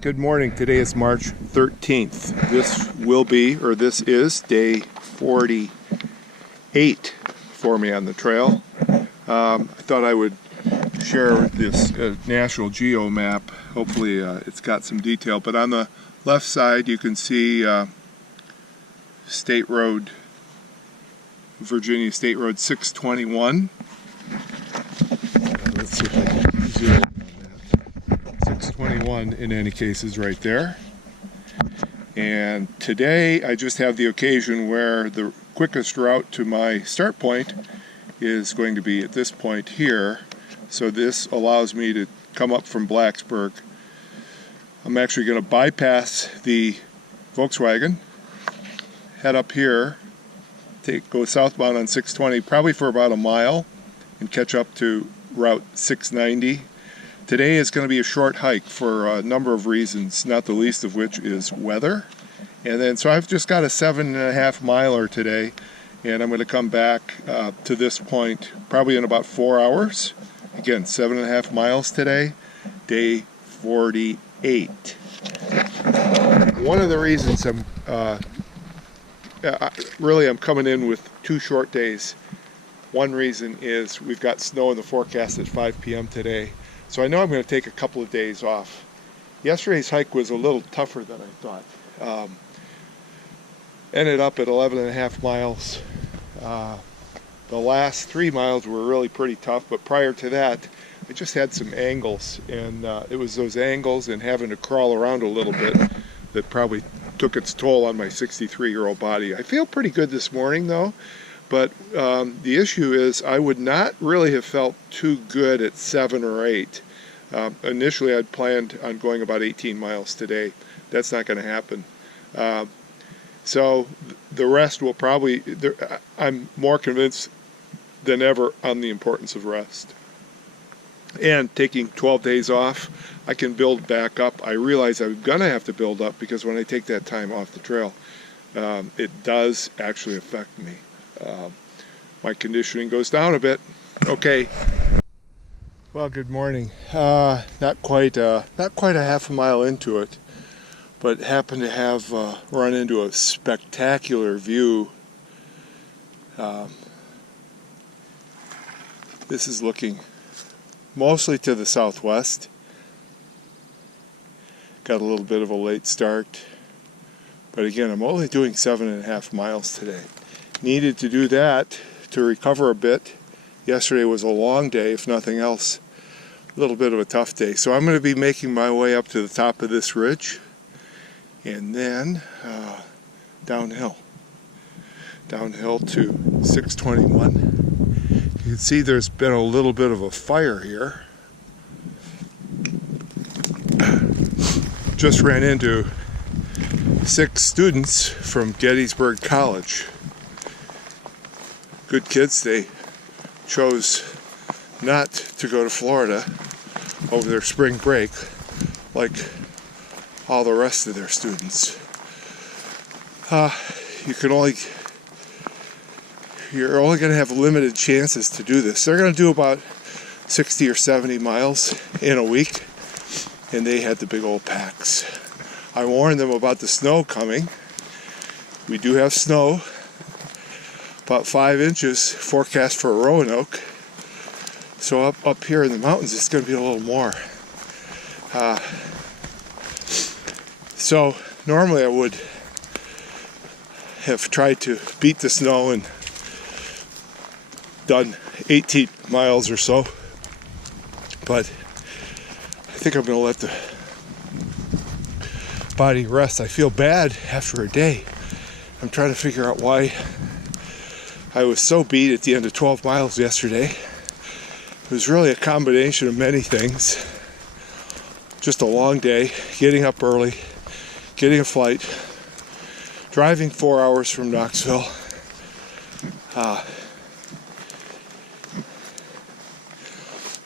Good morning. Today is March 13th. This is day 48 for me on the trail. I thought I would share this National Geo map. Hopefully it's got some detail, but on the left side you can see Virginia State Road 621. Let's see if I can zoom in on that. 621 in any case is right there. And today I just have the occasion where the quickest route to my start point is going to be at this point here. So this allows me to come up from Blacksburg. I'm actually going to bypass the Volkswagen, head up here, go southbound on 620 probably for about a mile and catch up to Route 690. Today is going to be a short hike for a number of reasons, not the least of which is weather. And then so I've just got a 7.5 miler today, and I'm going to come back to this point probably in about 4 hours. Again, 7.5 miles today, day 48. One of the reasons I'm coming in with 2 short days. One reason is we've got snow in the forecast at 5 p.m. today. So I know I'm going to take a couple of days off. Yesterday's hike was a little tougher than I thought. Ended up at 11.5 miles. The last 3 miles were really pretty tough, but prior to that, I just had some angles, and it was those angles and having to crawl around a little bit that probably took its toll on my 63-year-old body. I feel pretty good this morning, though. But the issue is I would not really have felt too good at 7 or 8. Initially I'd planned on going about 18 miles today. That's not going to happen. So the rest will probably, I'm more convinced than ever on the importance of rest. And taking 12 days off, I can build back up. I realize I'm going to have to build up because when I take that time off the trail, it does actually affect me. My conditioning goes down a bit. Okay. Well, good morning. Not quite a half a mile into it, but happened to have run into a spectacular view. This is looking mostly to the southwest. Got a little bit of a late start, but again, I'm only doing 7.5 miles today. Needed to do that to recover a bit. Yesterday was a long day, if nothing else. A little bit of a tough day. So I'm going to be making my way up to the top of this ridge and then downhill to 621. You can see there's been a little bit of a fire here. Just ran into 6 students from Gettysburg College. Good kids. They chose not to go to Florida over their spring break like all the rest of their students. You're only going to have limited chances to do this. They're going to do about 60 or 70 miles in a week, and they had the big old packs. I warned them about the snow coming. We do have snow. About 5 inches forecast for Roanoke. So up here in the mountains, it's going to be a little more. So normally I would have tried to beat the snow and done 18 miles or so. But I think I'm going to let the body rest. I feel bad after a day. I'm trying to figure out why I was so beat at the end of 12 miles yesterday. It was really a combination of many things. Just a long day, getting up early, getting a flight, driving 4 hours from Knoxville.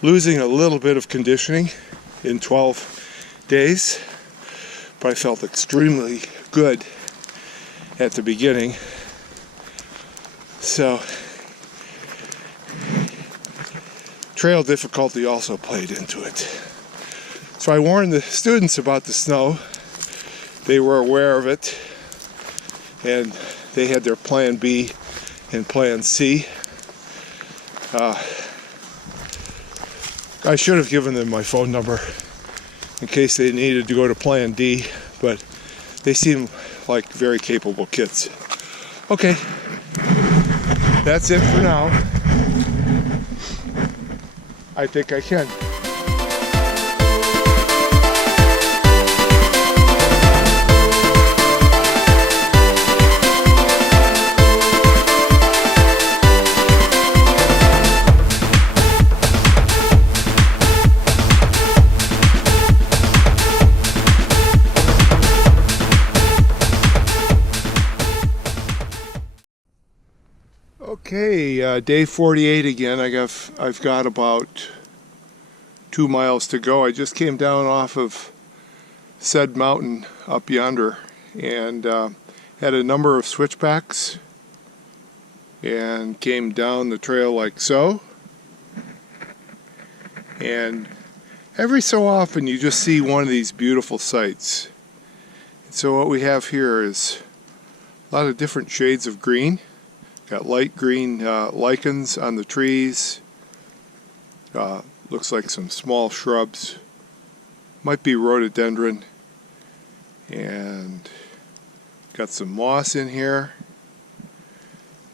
Losing a little bit of conditioning in 12 days, but I felt extremely good at the beginning. So, trail difficulty also played into it. So I warned the students about the snow. They were aware of it, and they had their plan B and plan C. I should have given them my phone number in case they needed to go to plan D, but they seem like very capable kids. Okay, that's it for now. I think I can. Okay, day 48 again. I've got about 2 miles to go. I just came down off of said mountain up yonder and had a number of switchbacks and came down the trail like so. And every so often you just see one of these beautiful sights. And so what we have here is a lot of different shades of green. Got light green lichens on the trees. Looks like some small shrubs. Might be rhododendron. And got some moss in here.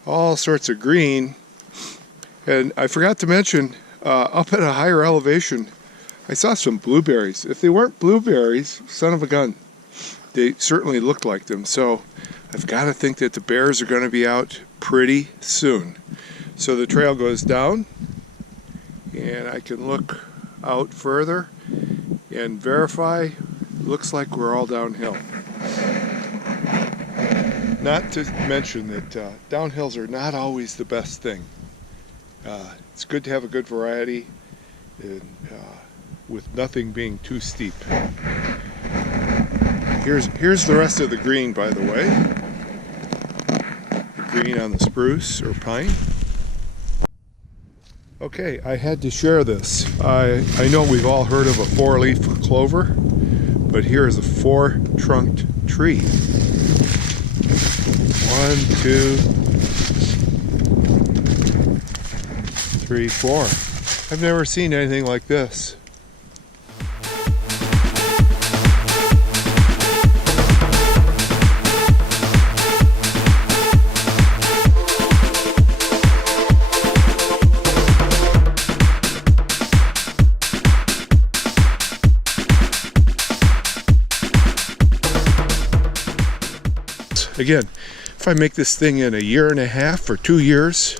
All sorts of green. And I forgot to mention, up at a higher elevation, I saw some blueberries. If they weren't blueberries, son of a gun, they certainly looked like them. So I've got to think that the bears are going to be out pretty soon. So the trail goes down, and I can look out further and verify. Looks like we're all downhill. Not to mention that downhills are not always the best thing. It's good to have a good variety, and with nothing being too steep. Here's the rest of the green, by the way. Green on the spruce or pine. Okay, I had to share this. I know we've all heard of a 4-leaf clover, but here is a 4-trunked tree. 1, 2, 3, 4. I've never seen anything like this. Again, if I make this thing in 1.5 years or 2 years,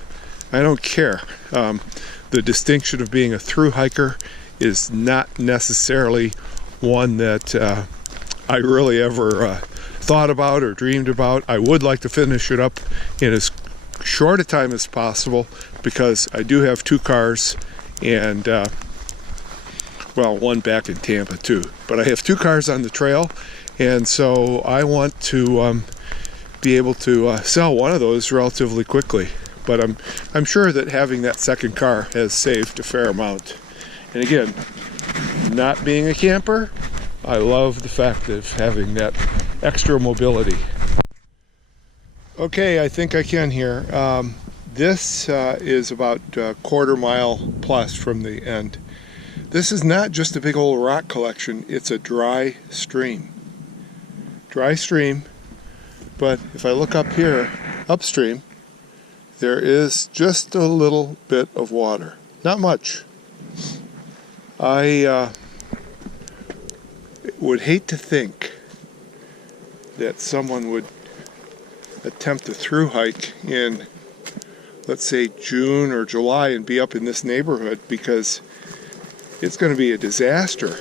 I don't care. The distinction of being a thru hiker is not necessarily one that I really ever thought about or dreamed about. I would like to finish it up in as short a time as possible because I do have 2 cars and well, one back in Tampa too. But I have 2 cars on the trail, and so I want to be able to sell one of those relatively quickly. But I'm sure that having that second car has saved a fair amount. And again, not being a camper, I love the fact of having that extra mobility. Okay, I think I can here. This is about a 1/4 mile plus from the end. This is not just a big old rock collection, it's a dry stream. Dry stream. But if I look up here, upstream, there is just a little bit of water. Not much. I would hate to think that someone would attempt a thru hike in, let's say, June or July and be up in this neighborhood, because it's going to be a disaster.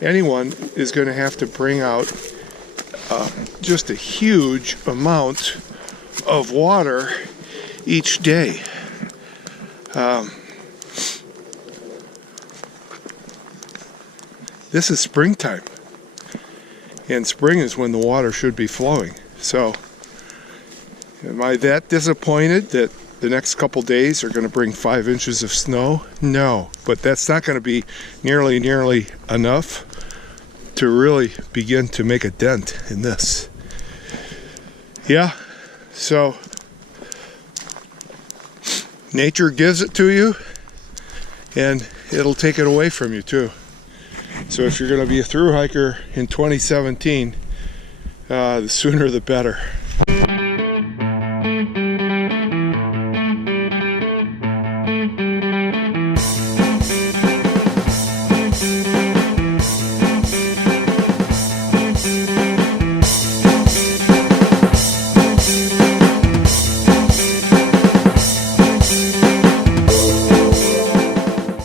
Anyone is going to have to bring out just a huge amount of water each day. This is springtime, and spring is when the water should be flowing. So am I that disappointed that the next couple days are going to bring 5 inches of snow? No, but that's not going to be nearly enough to really begin to make a dent in this. Yeah, so nature gives it to you, and it'll take it away from you too. So if you're going to be a thru hiker in 2017, the sooner the better.